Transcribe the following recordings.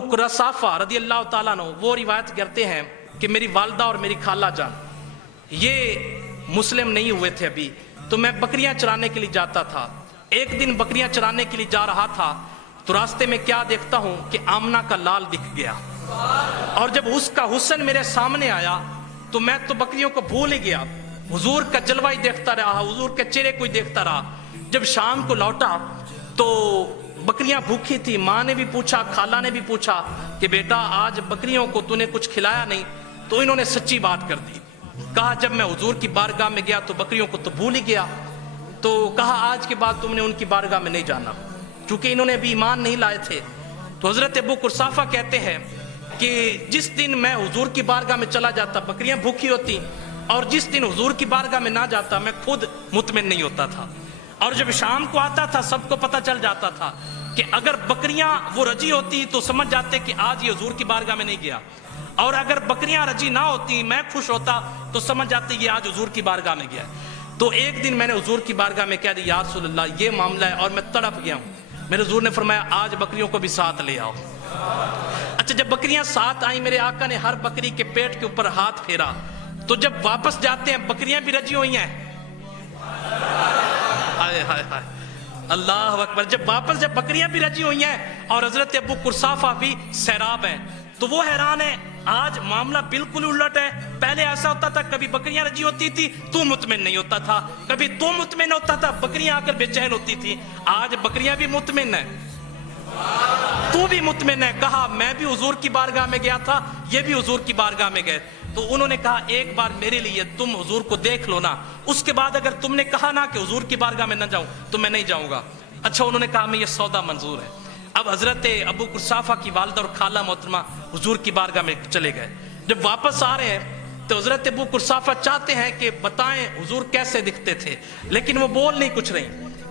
कुरसाफा रदी अल्लाह ताला अन्हु वो रिवायत करते हैं कि मेरी वालदा और मेरी खाला जान ये मुस्लिम नहीं हुए थे अभी, तो मैं बकरियां चराने के लिए जाता था। एक दिन बकरियां चराने के लिए जा रहा था तो रास्ते में क्या देखता हूं कि आमना का लाल दिख गया, और जब उसका हुस्न मेरे सामने आया तो मैं तो बकरियों को भूल ही गया, हुजूर का जलवा ही देखता रहा, हुजूर के चेहरे को ही देखता रहा। जब शाम को लौटा तो बकरियां भूखी थी। माँ ने भी पूछा, खाला ने भी पूछा कि बेटा आज बकरियों को तूने कुछ खिलाया नहीं, तो इन्होंने सच्ची बात कर दी। कहा जब मैं हुजूर की बारगाह में गया तो बकरियों को तो भूल ही गया, तो कहा आज के बाद तुमने उनकी बारगाह में नहीं जाना, क्योंकि इन्होंने भी ईमान नहीं लाए थे। तो हजरत अबू कुरसाफा कहते हैं कि जिस दिन मैं हुजूर की बारगाह में चला जाता बकरियां भूखी होती, और जिस दिन हुजूर की बारगाह में ना जाता मैं खुद मुतमिन नहीं होता था। और जब शाम को आता था सबको पता चल जाता था कि अगर बकरियां वो रजी होती तो समझ जाते कि आज ये हुजूर की बारगाह में नहीं गया, और अगर बकरियां रजी ना होती मैं खुश होता तो समझ जाते ये आज हुजूर की बारगाह में गया। तो एक दिन मैंने हुजूर की बारगाह में कह दिया या रसूल अल्लाह ये मामला है और मैं तड़प गया हूँ। मेरे हुजूर ने फरमाया आज बकरियों को भी साथ ले आओ। अच्छा, जब बकरियां साथ आई मेरे आका ने हर बकरी के पेट के ऊपर हाथ फेरा, तो जब वापस जाते हैं बकरियां भी रजी हुई हैं। हाय हाय हाय, अल्लाह अकबर। जब बकरियां भी रजी हुई हैं और हजरत अबू कुरसाफा भी सैराब हैं, तो वो हैरान है। आज मामला बिल्कुल उलट है। पहले ऐसा होता था कभी बकरियां रजी होती थी तू मुतमिन नहीं होता था, कभी तू मुतमिन होता था बकरियां आकर बेचैन होती थी। आज बकरियां भी मुतमिन है, तू भी मुतमिन है। कहा मैं भी हुजूर की बारगाह में गया था, ये भी हुजूर की बारगाह में गए, तो उन्होंने कहा एक बार मेरे लिए तुम हुजूर को देख लो ना, उसके बाद अगर तुमने कहा ना कि हुजूर की बारगाह में न जाऊं तो मैं नहीं जाऊंगा। अच्छा, उन्होंने कहा मैं ये सौदा मंजूर है। अब हजरत अबू कुरसाफा की वालदा और खाला मोहतरमा हुजूर की बारगाह में चले गए। जब वापस आ रहे हैं तो हजरत अबू कुरसाफा चाहते हैं कि बताएं हुजूर कैसे दिखते थे, लेकिन वो बोल नहीं कुछ रही।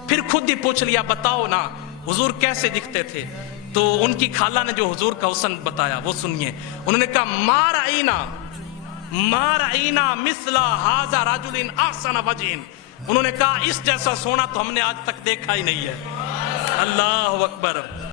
फिर खुद ही पूछ लिया बताओ ना हुजूर कैसे दिखते थे। तो उनकी खाला ने जो हुजूर का हुस्न बताया वो सुनिए। उन्होंने कहा माराइना मिसला हाजा राजुलिन ahsana वजीन। उन्होंने कहा इस जैसा सोना तो हमने आज तक देखा ही नहीं है। अल्लाह अकबर।